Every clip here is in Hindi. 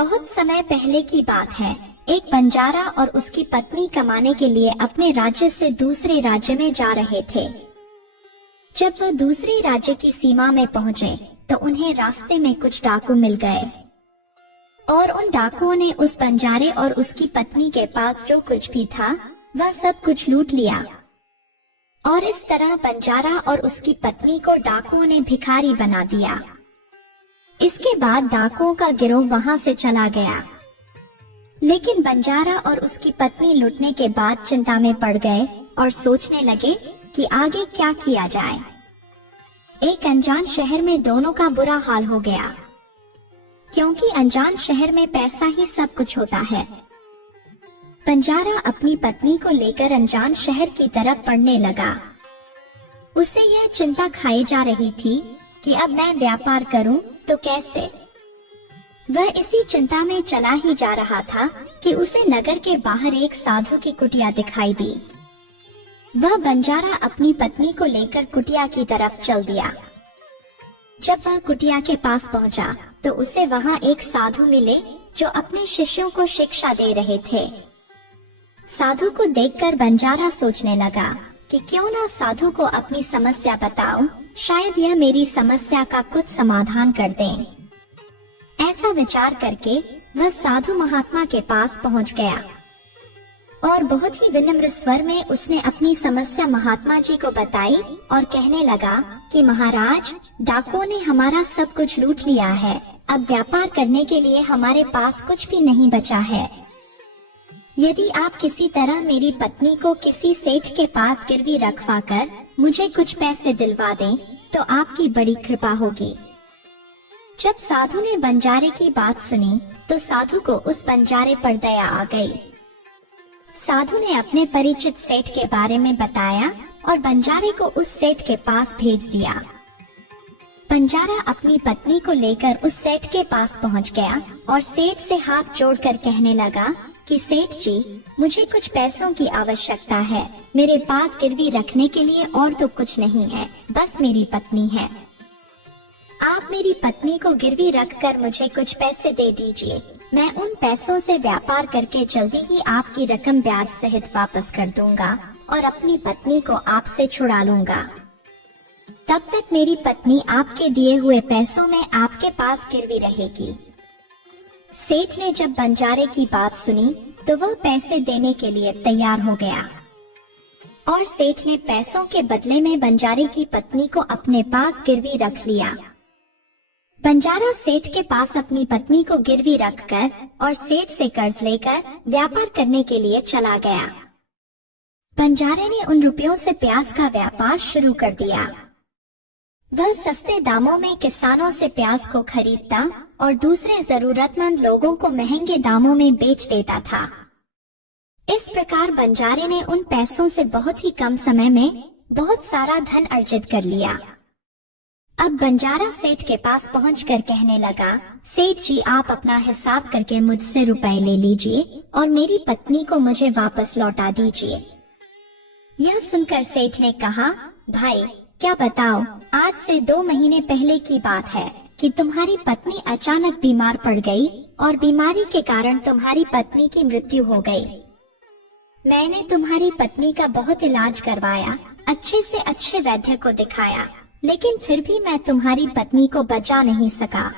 बहुत समय पहले की बात है। एक बंजारा और उसकी पत्नी कमाने के लिए अपने राज्य से दूसरे राज्य में जा रहे थे। जब वह दूसरे राज्य की सीमा में पहुँचे तो उन्हें रास्ते में कुछ डाकू मिल गए और उन डाकुओं ने उस बंजारे और उसकी पत्नी के पास जो कुछ भी था वह सब कुछ लूट लिया। और इस तरह बंजारा और उसकी पत्नी को डाकुओं ने भिखारी बना दिया। इसके बाद डाकुओं का गिरोह वहां से चला गया। लेकिन बंजारा और उसकी पत्नी लूटने के बाद चिंता में पड़ गए और सोचने लगे कि आगे क्या किया जाए। एक अनजान शहर में दोनों का बुरा हाल हो गया, क्योंकि अनजान शहर में पैसा ही सब कुछ होता है। बंजारा अपनी पत्नी को लेकर अनजान शहर की तरफ बढ़ने लगा। उसे यह चिंता खाई जा रही थी कि अब मैं व्यापार करूं तो कैसे। वह इसी चिंता में चला ही जा रहा था कि उसे नगर के बाहर एक साधु की कुटिया दिखाई दी। वह बंजारा अपनी पत्नी को लेकर कुटिया की तरफ चल दिया। जब वह कुटिया के पास पहुंचा तो उसे वहां एक साधु मिले जो अपने शिष्यों को शिक्षा दे रहे थे। साधु को देखकर बंजारा सोचने लगा कि क्यों ना साधु को अपनी समस्या बताऊं, शायद यह मेरी समस्या का कुछ समाधान कर दें। ऐसा विचार करके वह साधु महात्मा के पास पहुंच गया और बहुत ही विनम्र स्वर में उसने अपनी समस्या महात्मा जी को बताई और कहने लगा कि महाराज, डाकुओं ने हमारा सब कुछ लूट लिया है। अब व्यापार करने के लिए हमारे पास कुछ भी नहीं बचा है। यदि आप किसी तरह मेरी पत्नी को किसी सेठ के पास गिरवी रखवा कर मुझे कुछ पैसे दिलवा दें तो आपकी बड़ी कृपा होगी। जब साधु ने बंजारे की बात सुनी तो साधु को उस बंजारे पर दया आ गई। साधु ने अपने परिचित सेठ के बारे में बताया और बंजारे को उस सेठ के पास भेज दिया। बंजारा अपनी पत्नी को लेकर उस सेठ के पास पहुंच गया और सेठ से हाथ जोड़कर कहने लगा कि सेठ जी, मुझे कुछ पैसों की आवश्यकता है। मेरे पास गिरवी रखने के लिए और तो कुछ नहीं है, बस मेरी पत्नी है। आप मेरी पत्नी को गिरवी रखकर मुझे कुछ पैसे दे दीजिए। मैं उन पैसों से व्यापार करके जल्दी ही आपकी रकम ब्याज सहित वापस कर दूंगा और अपनी पत्नी को आपसे छुड़ा लूंगा। तब तक मेरी पत्नी आपके दिए हुए पैसों में आपके पास गिरवी रहेगी। सेठ ने जब बंजारे की बात सुनी तो वह पैसे देने के लिए तैयार हो गया और सेठ ने पैसों के बदले में बंजारे की पत्नी को अपने पास गिरवी रख लिया। बंजारा सेठ के पास अपनी पत्नी को गिरवी रखकर और सेठ से कर्ज लेकर व्यापार करने के लिए चला गया। बंजारे ने उन रुपयों से प्याज का व्यापार शुरू कर दिया। वह सस्ते दामों में किसानों से प्याज को खरीदता और दूसरे जरूरतमंद लोगों को महंगे दामों में बेच देता था। इस प्रकार बंजारे ने उन पैसों से बहुत ही कम समय में बहुत सारा धन अर्जित कर लिया। अब बंजारा सेठ के पास पहुंचकर कहने लगा, सेठ जी, आप अपना हिसाब करके मुझसे रुपए ले लीजिए और मेरी पत्नी को मुझे वापस लौटा दीजिए। यह सुनकर सेठ ने कहा, भाई क्या बताओ, आज से 2 महीने पहले की बात है कि तुम्हारी पत्नी अचानक बीमार पड़ गई और बीमारी के कारण तुम्हारी पत्नी की मृत्यु हो गई। मैंने तुम्हारी पत्नी का बहुत इलाज करवाया, अच्छे से अच्छे वैद्य को दिखाया, लेकिन फिर भी मैं तुम्हारी पत्नी को बचा नहीं सका।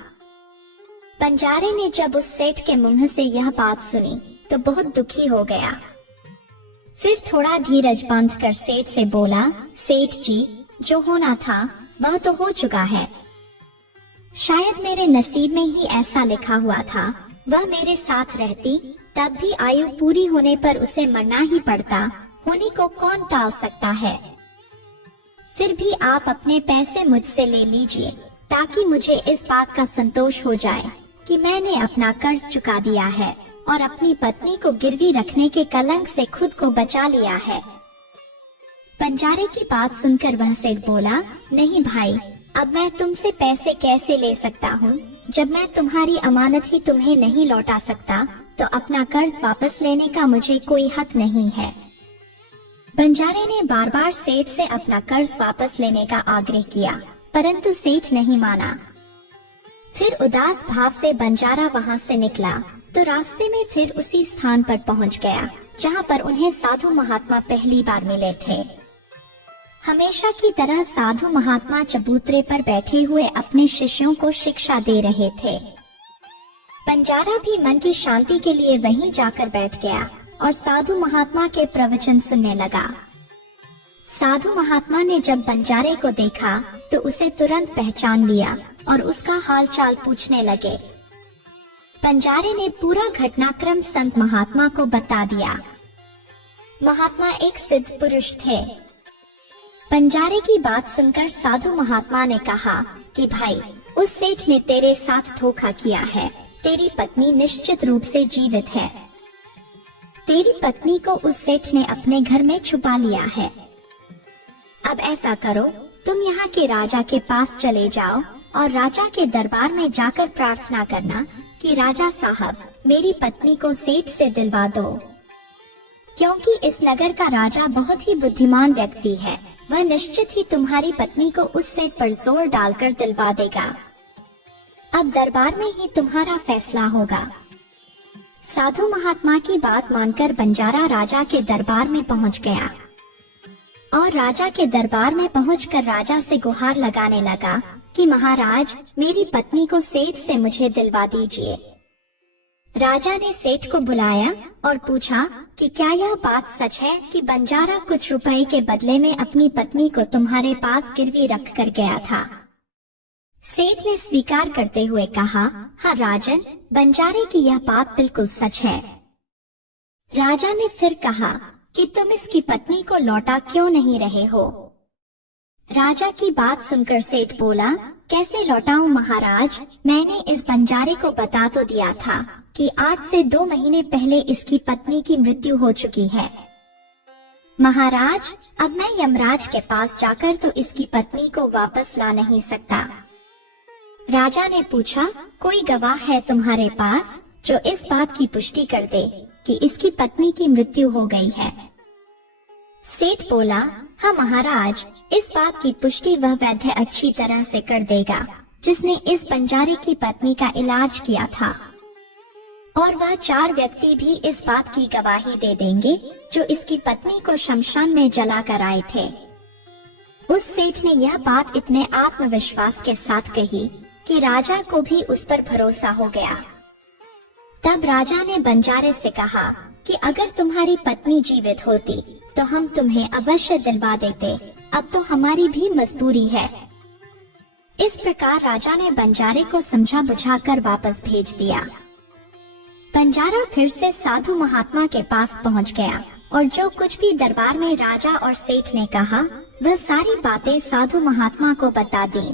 बंजारे ने जब उस सेठ के मुंह से यह बात सुनी तो बहुत दुखी हो गया। फिर थोड़ा धीरज बांध कर सेठ से बोला, सेठ जी, जो होना था वह तो हो चुका है। शायद मेरे नसीब में ही ऐसा लिखा हुआ था। वह मेरे साथ रहती तब भी आयु पूरी होने पर उसे मरना ही पड़ता। होने को कौन टाल सकता है। फिर भी आप अपने पैसे मुझसे ले लीजिए ताकि मुझे इस बात का संतोष हो जाए कि मैंने अपना कर्ज चुका दिया है और अपनी पत्नी को गिरवी रखने के कलंक से खुद को बचा लिया है। बंजारे की बात सुनकर वह सेठ बोला, नहीं भाई, अब मैं तुमसे पैसे कैसे ले सकता हूँ। जब मैं तुम्हारी अमानत ही तुम्हें नहीं लौटा सकता तो अपना कर्ज वापस लेने का मुझे कोई हक नहीं है। बंजारे ने बार बार सेठ से अपना कर्ज वापस लेने का आग्रह किया, परंतु सेठ नहीं माना। फिर उदास भाव से बंजारा वहाँ से निकला तो रास्ते में फिर उसी स्थान पर पहुँच गया जहाँ पर उन्हें साधु महात्मा पहली बार मिले थे। हमेशा की तरह साधु महात्मा चबूतरे पर बैठे हुए अपने शिष्यों को शिक्षा दे रहे थे। बंजारा भी मन की शांति के लिए वहीं जाकर बैठ गया और साधु महात्मा के प्रवचन सुनने लगा। साधु महात्मा ने जब बंजारे को देखा तो उसे तुरंत पहचान लिया और उसका हालचाल पूछने लगे। बंजारे ने पूरा घटनाक्रम संत महात्मा को बता दिया। महात्मा एक सिद्ध पुरुष थे। बंजारे की बात सुनकर साधु महात्मा ने कहा कि भाई, उस सेठ ने तेरे साथ धोखा किया है। तेरी पत्नी निश्चित रूप से जीवित है। तेरी पत्नी को उस सेठ ने अपने घर में छुपा लिया है। अब ऐसा करो, तुम यहाँ के राजा के पास चले जाओ और राजा के दरबार में जाकर प्रार्थना करना कि राजा साहब, मेरी पत्नी को सेठ से दिलवा दो, क्योंकि इस नगर का राजा बहुत ही बुद्धिमान व्यक्ति है। वह निश्चित ही तुम्हारी पत्नी को उस सेठ पर जोर डालकर दिलवा देगा। अब दरबार में ही तुम्हारा फैसला होगा। साधु महात्मा की बात मानकर बंजारा राजा के दरबार में पहुंच गया और राजा के दरबार में पहुंचकर राजा से गुहार लगाने लगा कि महाराज, मेरी पत्नी को सेठ से मुझे दिलवा दीजिए। राजा ने सेठ को बुलाया और पूछा कि क्या यह बात सच है कि बंजारा कुछ रुपए के बदले में अपनी पत्नी को तुम्हारे पास गिरवी रख कर गया था। सेठ ने स्वीकार करते हुए कहा, हाँ राजन, बंजारे की यह बात बिल्कुल सच है। राजा ने फिर कहा कि तुम इसकी पत्नी को लौटा क्यों नहीं रहे हो। राजा की बात सुनकर सेठ बोला, कैसे लौटाऊं महाराज, मैंने इस बंजारे को बता तो दिया था कि आज से 2 महीने पहले इसकी पत्नी की मृत्यु हो चुकी है। महाराज, अब मैं यमराज के पास जाकर तो इसकी पत्नी को वापस ला नहीं सकता। राजा ने पूछा, कोई गवाह है तुम्हारे पास जो इस बात की पुष्टि कर दे कि इसकी पत्नी की मृत्यु हो गई है। सेठ बोला, हाँ महाराज, इस बात की पुष्टि वह वैद्य अच्छी तरह से कर देगा जिसने इस बंजारे की पत्नी का इलाज किया था, और वह 4 व्यक्ति भी इस बात की गवाही दे देंगे जो इसकी पत्नी को शमशान में जला कर आए थे। उस सेठ ने यह बात इतने आत्मविश्वास के साथ कही कि राजा को भी उस पर भरोसा हो गया। तब राजा ने बंजारे से कहा कि अगर तुम्हारी पत्नी जीवित होती तो हम तुम्हें अवश्य दिलवा देते, अब तो हमारी भी मजबूरी है। इस प्रकार राजा ने बंजारे को समझा बुझाकर वापस भेज दिया। बंजारा फिर से साधु महात्मा के पास पहुंच गया और जो कुछ भी दरबार में राजा और सेठ ने कहा, वह सारी बातें साधु महात्मा को बता दी।